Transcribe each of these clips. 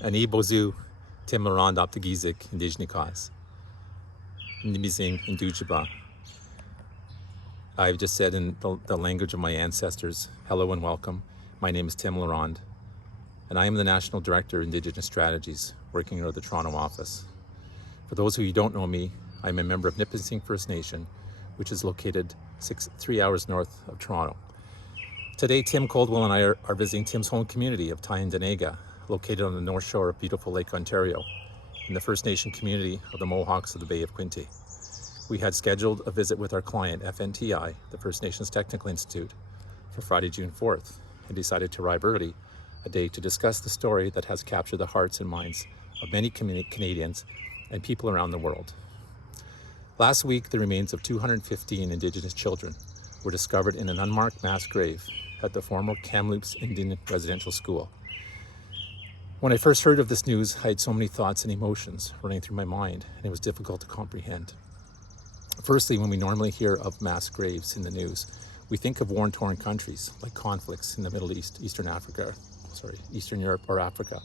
Ani bozu Tim Laronde Optigizik Indigenikaz. Nimizing Indujiba. I've just said in the language of my ancestors, hello and welcome. My name is Tim Laronde, and I am the National Director of Indigenous Strategies, working out of the Toronto office. For those who don't know me, I'm a member of Nipissing First Nation, which is located 3 hours north of Toronto. Today, Tim Coldwell and I are visiting Tim's home community of Tyendinaga, located on the north shore of beautiful Lake Ontario, in the First Nation community of the Mohawks of the Bay of Quinte. We had scheduled a visit with our client, FNTI, the First Nations Technical Institute, for Friday, June 4th, and decided to arrive early, a day to discuss the story that has captured the hearts and minds of many Canadians and people around the world. Last week, the remains of 215 Indigenous children were discovered in an unmarked mass grave at the former Kamloops Indian Residential School. When I first heard of this news, I had so many thoughts and emotions running through my mind, and it was difficult to comprehend. Firstly, when we normally hear of mass graves in the news, we think of war-torn countries like conflicts in the Middle East, Eastern Europe or Africa,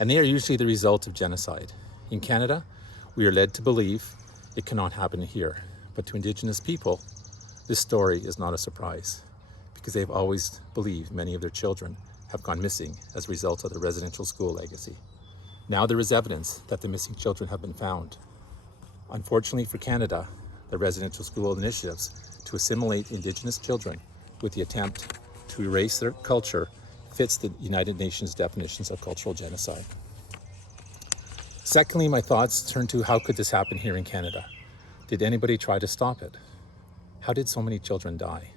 and they are usually the result of genocide. In Canada, we are led to believe it cannot happen here, but to Indigenous people, this story is not a surprise, because they've always believed many of their children have gone missing as a result of the residential school legacy. Now there is evidence that the missing children have been found. Unfortunately for Canada, the residential school initiatives to assimilate Indigenous children with the attempt to erase their culture fits the United Nations definitions of cultural genocide. Secondly, my thoughts turn to how could this happen here in Canada? Did anybody try to stop it? How did so many children die?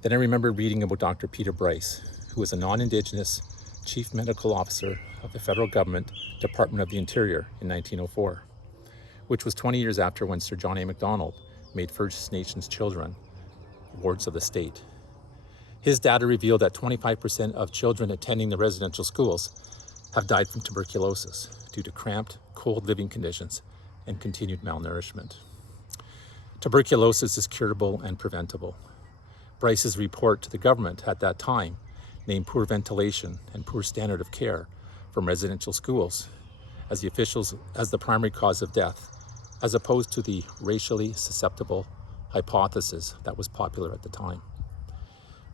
Then I remember reading about Dr. Peter Bryce, who was a non-Indigenous Chief Medical Officer of the Federal Government Department of the Interior in 1904, which was 20 years after when Sir John A. Macdonald made First Nations children wards of the state. His data revealed that 25% of children attending the residential schools have died from tuberculosis due to cramped, cold living conditions and continued malnourishment. Tuberculosis is curable and preventable. Bryce's report to the government at that time named poor ventilation and poor standard of care from residential schools as the primary cause of death, as opposed to the racially susceptible hypothesis that was popular at the time.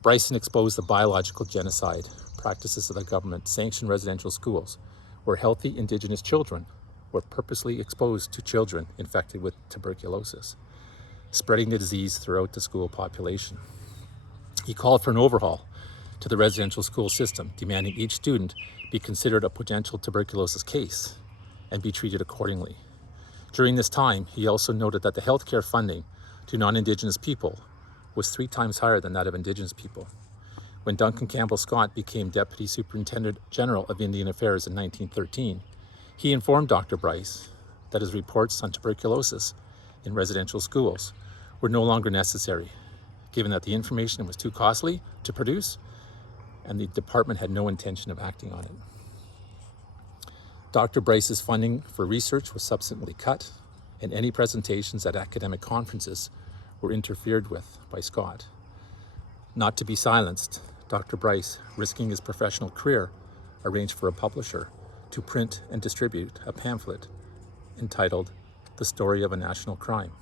Bryson exposed the biological genocide practices of the government-sanctioned residential schools where healthy Indigenous children were purposely exposed to children infected with tuberculosis, spreading the disease throughout the school population. He called for an overhaul to the residential school system, demanding each student be considered a potential tuberculosis case and be treated accordingly. During this time, he also noted that the healthcare funding to non-Indigenous people was 3 times higher than that of Indigenous people. When Duncan Campbell Scott became Deputy Superintendent General of Indian Affairs in 1913, he informed Dr. Bryce that his reports on tuberculosis in residential schools were no longer necessary, given that the information was too costly to produce and the department had no intention of acting on it. Dr. Bryce's funding for research was subsequently cut, and any presentations at academic conferences were interfered with by Scott. Not to be silenced, Dr. Bryce, risking his professional career, arranged for a publisher to print and distribute a pamphlet entitled The Story of a National Crime,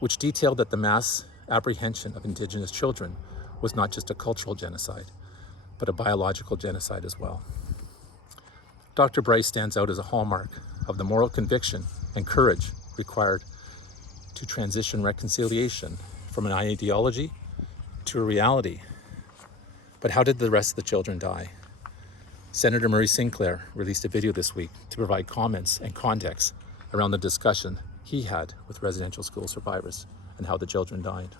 which detailed that the mass apprehension of Indigenous children was not just a cultural genocide, but a biological genocide as well. Dr. Bryce stands out as a hallmark of the moral conviction and courage required to transition reconciliation from an ideology to a reality. But how did the rest of the children die? Senator Murray Sinclair released a video this week to provide comments and context around the discussion he had with residential school survivors and how the children died.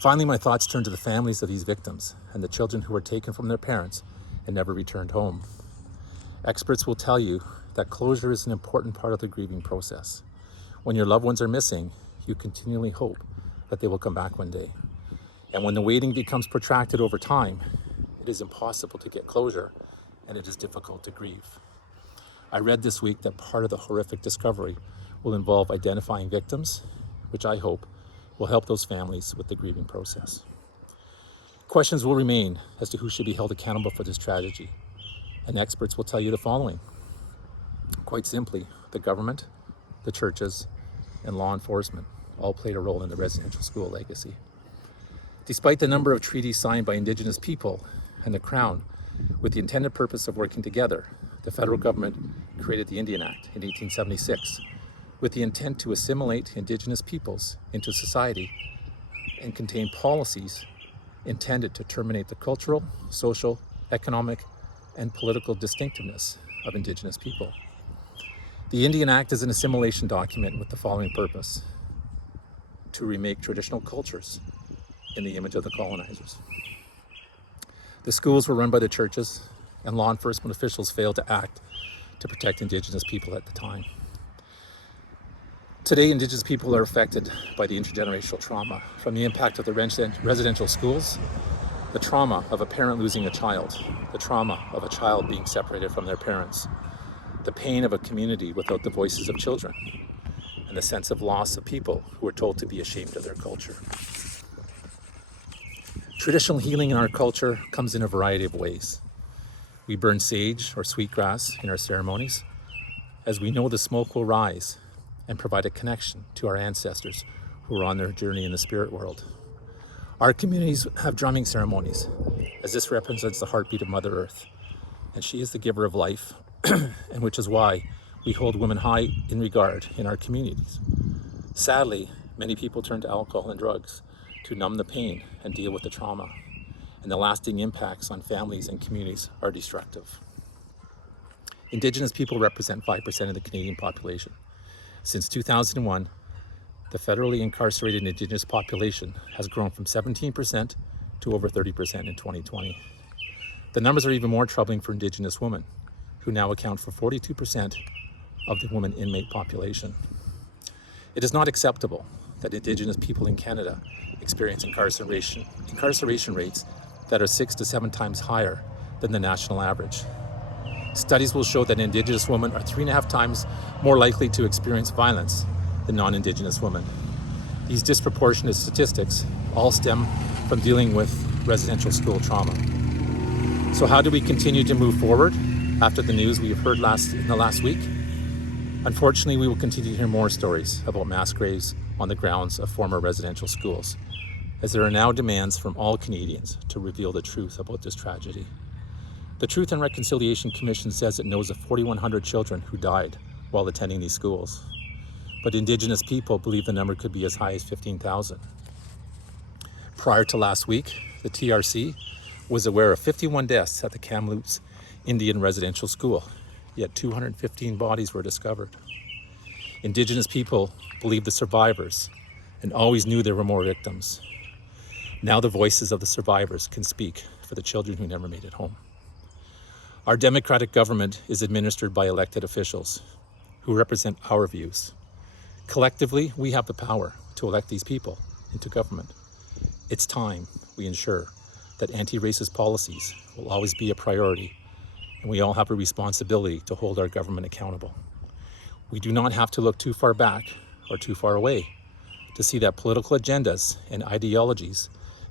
Finally, my thoughts turn to the families of these victims and the children who were taken from their parents and never returned home. Experts will tell you that closure is an important part of the grieving process. When your loved ones are missing, you continually hope that they will come back one day. And when the waiting becomes protracted over time, it is impossible to get closure and it is difficult to grieve. I read this week that part of the horrific discovery will involve identifying victims, which I hope will help those families with the grieving process. Questions will remain as to who should be held accountable for this tragedy And experts will tell you the following. Quite simply, the government, the churches, and law enforcement all played a role in the residential school legacy. Despite the number of treaties signed by Indigenous people and the Crown with the intended purpose of working together, the federal government created the Indian Act in 1876 with the intent to assimilate Indigenous peoples into society and contain policies intended to terminate the cultural, social, economic, and political distinctiveness of Indigenous people. The Indian Act is an assimilation document with the following purpose: to remake traditional cultures in the image of the colonizers. The schools were run by the churches, and law enforcement officials failed to act to protect Indigenous people at the time. Today, Indigenous people are affected by the intergenerational trauma from the impact of the residential schools, the trauma of a parent losing a child, the trauma of a child being separated from their parents, the pain of a community without the voices of children, and the sense of loss of people who are told to be ashamed of their culture. Traditional healing in our culture comes in a variety of ways. We burn sage or sweetgrass in our ceremonies, as we know the smoke will rise and provide a connection to our ancestors who are on their journey in the spirit world. Our communities have drumming ceremonies, as this represents the heartbeat of Mother Earth, and she is the giver of life, and which is why we hold women high in regard in our communities. Sadly, many people turn to alcohol and drugs to numb the pain and deal with the trauma, and the lasting impacts on families and communities are destructive. Indigenous people represent 5% of the Canadian population. Since 2001, the federally incarcerated Indigenous population has grown from 17% to over 30% in 2020. The numbers are even more troubling for Indigenous women, who now account for 42% of the women inmate population. It is not acceptable that Indigenous people in Canada experience incarceration rates that are 6 to 7 times higher than the national average. Studies will show that Indigenous women are 3.5 times more likely to experience violence than non-Indigenous women. These disproportionate statistics all stem from dealing with residential school trauma. So how do we continue to move forward after the news we have heard in the last week? Unfortunately, we will continue to hear more stories about mass graves on the grounds of former residential schools, as there are now demands from all Canadians to reveal the truth about this tragedy. The Truth and Reconciliation Commission says it knows of 4,100 children who died while attending these schools, but Indigenous people believe the number could be as high as 15,000. Prior to last week, the TRC was aware of 51 deaths at the Kamloops Indian Residential School, yet 215 bodies were discovered. Indigenous people believe the survivors and always knew there were more victims. Now the voices of the survivors can speak for the children who never made it home. Our democratic government is administered by elected officials who represent our views. Collectively, we have the power to elect these people into government. It's time we ensure that anti-racist policies will always be a priority, and we all have a responsibility to hold our government accountable. We do not have to look too far back or too far away to see that political agendas and ideologies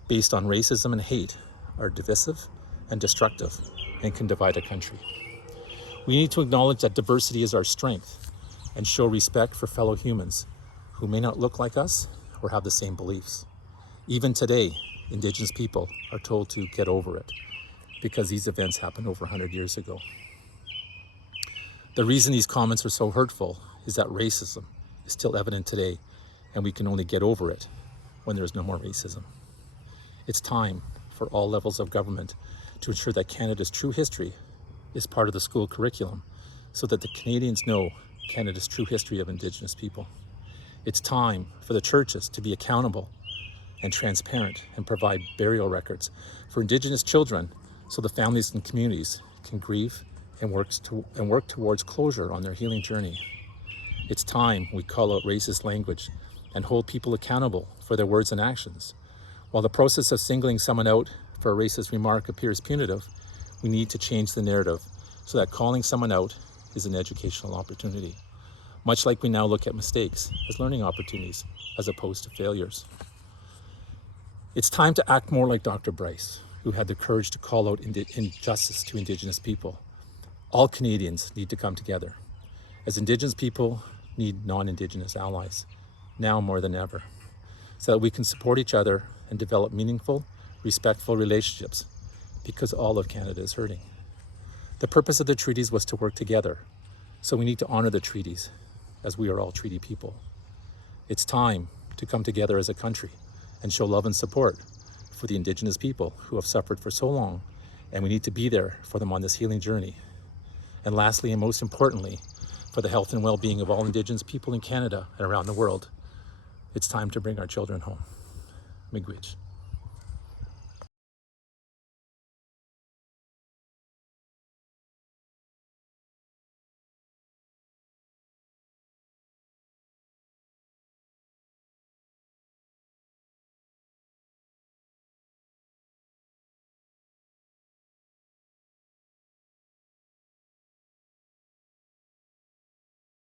based on racism and hate are divisive and destructive and can divide a country. We need to acknowledge that diversity is our strength and show respect for fellow humans who may not look like us or have the same beliefs. Even today, Indigenous people are told to get over it because these events happened over 100 years ago. The reason these comments are so hurtful is that racism is still evident today, and we can only get over it when there's no more racism. It's time for all levels of government to ensure that Canada's true history is part of the school curriculum so that the Canadians know Canada's true history of Indigenous people. It's time for the churches to be accountable and transparent and provide burial records for Indigenous children so the families and communities can grieve and work towards closure on their healing journey. It's time we call out racist language and hold people accountable for their words and actions. While the process of singling someone out for a racist remark appears punitive, we need to change the narrative so that calling someone out is an educational opportunity, much like we now look at mistakes as learning opportunities as opposed to failures. It's time to act more like Dr. Bryce, who had the courage to call out injustice to Indigenous people All Canadians need to come together, as Indigenous people need non-Indigenous allies, now more than ever, so that we can support each other and develop meaningful, respectful relationships, because all of Canada is hurting. The purpose of the treaties was to work together, so we need to honor the treaties, as we are all treaty people. It's time to come together as a country and show love and support for the Indigenous people who have suffered for so long, and we need to be there for them on this healing journey. And lastly, and most importantly, for the health and well-being of all Indigenous people in Canada and around the world, it's time to bring our children home. Miigwech.